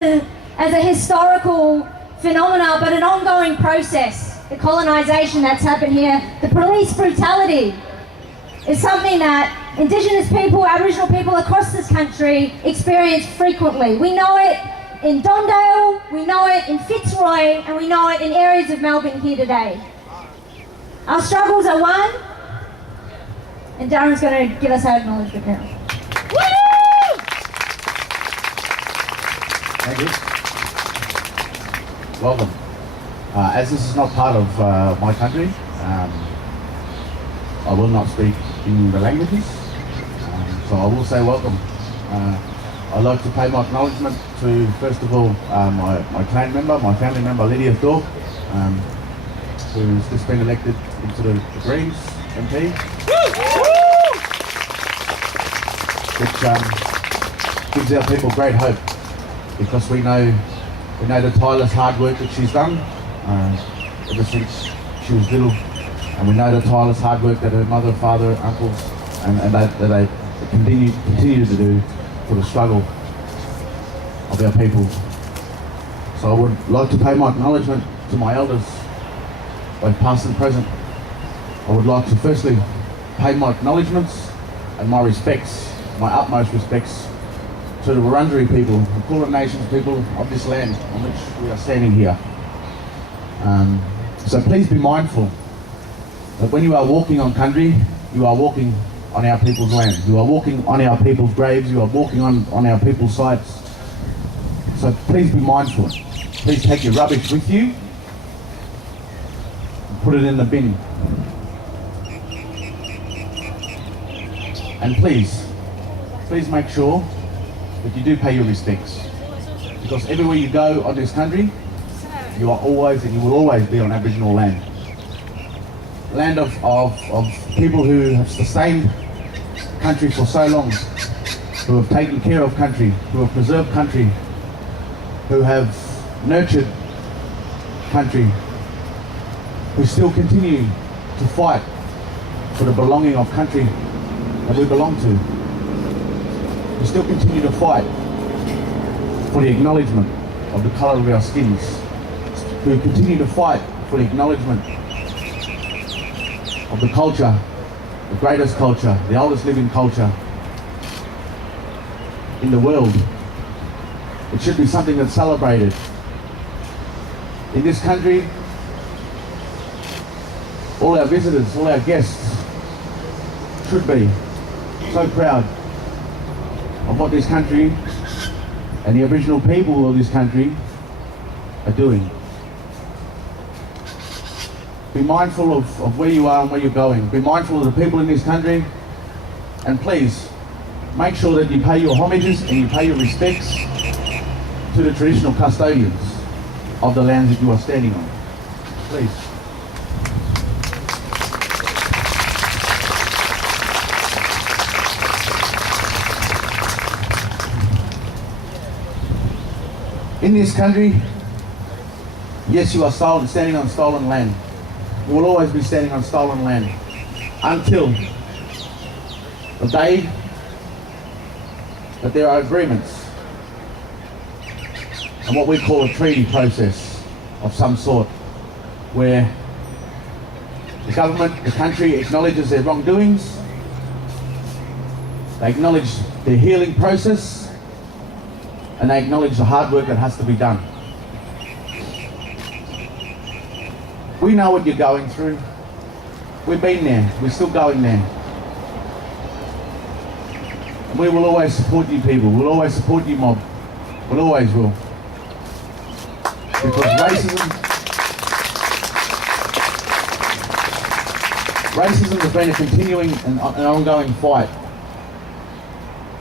as a historical phenomena, but an ongoing process. The colonisation that's happened here, the police brutality, is something that Indigenous people, Aboriginal people across this country experience frequently. We know it in Dondale, we know it in Fitzroy, and we know it in areas of Melbourne here today. Our struggles are one, and Darren's going to give us our acknowledgement now. Thank you. Welcome. As this is not part of my country, I will not speak in the languages, so I will say welcome. I'd like to pay my acknowledgement to, first of all, my clan member, my family member, Lydia Thorpe, who's just been elected into the Greens MP, which gives our people great hope, because we know the tireless hard work that she's done ever since she was little, and we know the tireless hard work that her mother, father, uncles, and that they continue to do for the struggle of our people. So I would like to pay my acknowledgement to my elders, both past and present. I would like to firstly pay my acknowledgements and my respects, my utmost respects, to the Wurundjeri people, the Kulin Nations people of this land on which we are standing here. So please be mindful that when you are walking on country, you are walking on our people's land. You are walking on our people's graves. You are walking on our people's sites. So please be mindful. Please take your rubbish with you and put it in the bin. And please make sure that you do pay your respects, because everywhere you go on this country, you are always and you will always be on Aboriginal land. Land of people who have sustained country for so long, who have taken care of country, who have preserved country, who have nurtured country, who still continue to fight for the belonging of country that we belong to. We still continue to fight for the acknowledgement of the colour of our skins. We continue to fight for the acknowledgement of the culture, the greatest culture, the oldest living culture in the world. It should be something that's celebrated. In this country, all our visitors, all our guests should be so proud of what this country and the Aboriginal people of this country are doing. Be mindful of where you are and where you're going. Be mindful of the people in this country, and please make sure that you pay your homages and you pay your respects to the traditional custodians of the lands that you are standing on. Please. In this country, yes, you are standing on stolen land. You will always be standing on stolen land until the day that there are agreements and what we call a treaty process of some sort, where the government, the country acknowledges their wrongdoings, they acknowledge their healing process, and they acknowledge the hard work that has to be done. We know what you're going through. We've been there. We're still going there. And we will always support you people. We'll always support you mob. We'll always will. Because racism has been a continuing and an ongoing fight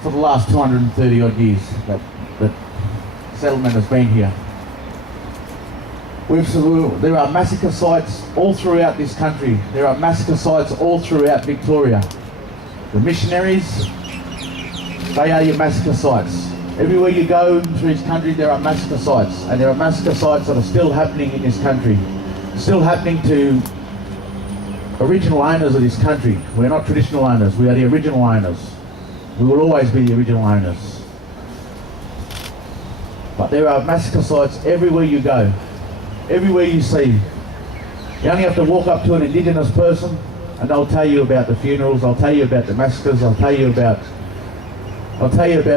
for the last 230 odd years that settlement has been here. There are massacre sites all throughout this country. There are massacre sites all throughout Victoria. The missionaries, they are your massacre sites. Everywhere you go through this country, there are massacre sites, and there are massacre sites that are still happening in this country. Still happening to original owners of this country. We're not traditional owners, we are the original owners. We will always be the original owners. But there are massacre sites everywhere you go, everywhere you see. You only have to walk up to an Indigenous person and they'll tell you about the funerals, they'll tell you about the massacres, I'll tell you about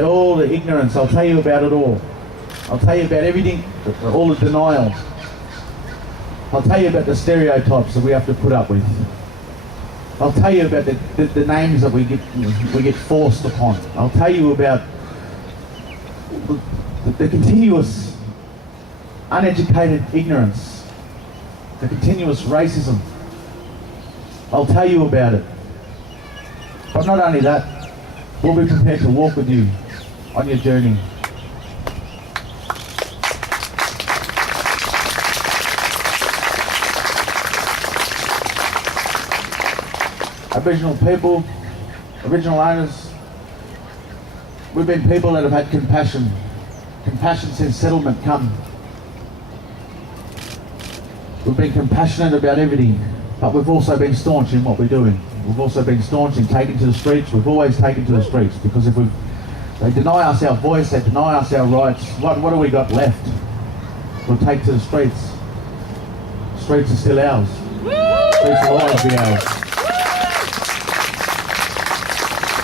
all the ignorance, I'll tell you about it all. I'll tell you about everything, all the denial. I'll tell you about the stereotypes that we have to put up with. I'll tell you about the names that we get forced upon. I'll tell you about the continuous uneducated ignorance, the continuous racism. I'll tell you about it. But not only that, we'll be prepared to walk with you on your journey. Aboriginal people, Aboriginal owners, we've been people that have had compassion since settlement come. We've been compassionate about everything, but we've also been staunch in what we're doing. We've also been staunch in taking to the streets. We've always taken to the streets, because if they deny us our voice, they deny us our rights, what have we got left? We'll take to the streets. The streets are still ours. The streets will always be ours.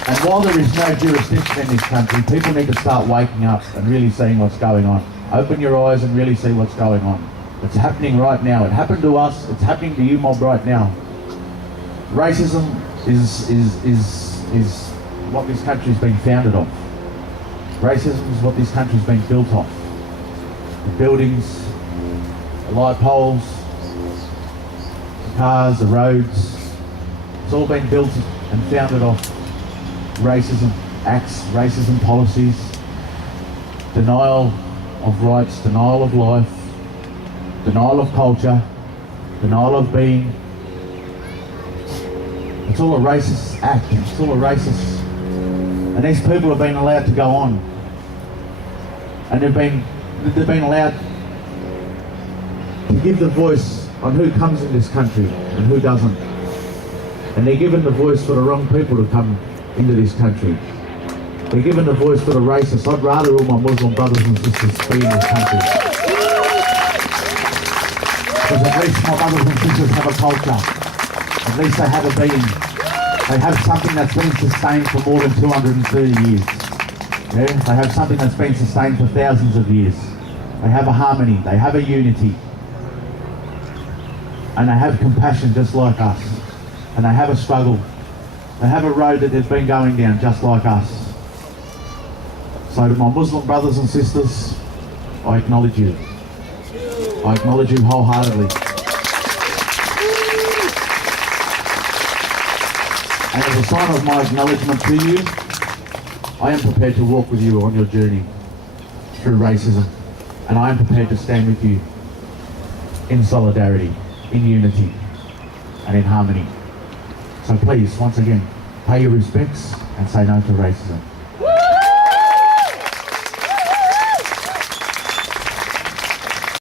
And while there is no jurisdiction in this country, people need to start waking up and really seeing what's going on. Open your eyes and really see what's going on. It's happening right now. It happened to us. It's happening to you mob right now. Racism is what this country's been founded on. Racism is what this country's been built on. The buildings, the light poles, the cars, the roads. It's all been built and founded off racism acts, racism policies, denial of rights, denial of life, denial of culture, denial of being. It's all a racist act. It's all a racist. And these people have been allowed to go on. And they've been allowed to give the voice on who comes in this country and who doesn't. And they're given the voice for the wrong people to come into this country. They're given the voice for the racists. I'd rather all my Muslim brothers and sisters be in this country. Because at least my brothers and sisters have a culture. At least they have a being. They have something that's been sustained for more than 230 years. Yeah? They have something that's been sustained for thousands of years. They have a harmony. They have a unity. And they have compassion just like us. And they have a struggle. They have a road that they've been going down just like us. So to my Muslim brothers and sisters, I acknowledge you. I acknowledge you wholeheartedly. And as a sign of my acknowledgement to you, I am prepared to walk with you on your journey through racism. And I am prepared to stand with you in solidarity, in unity, and in harmony. So please, once again, pay your respects and say no to racism.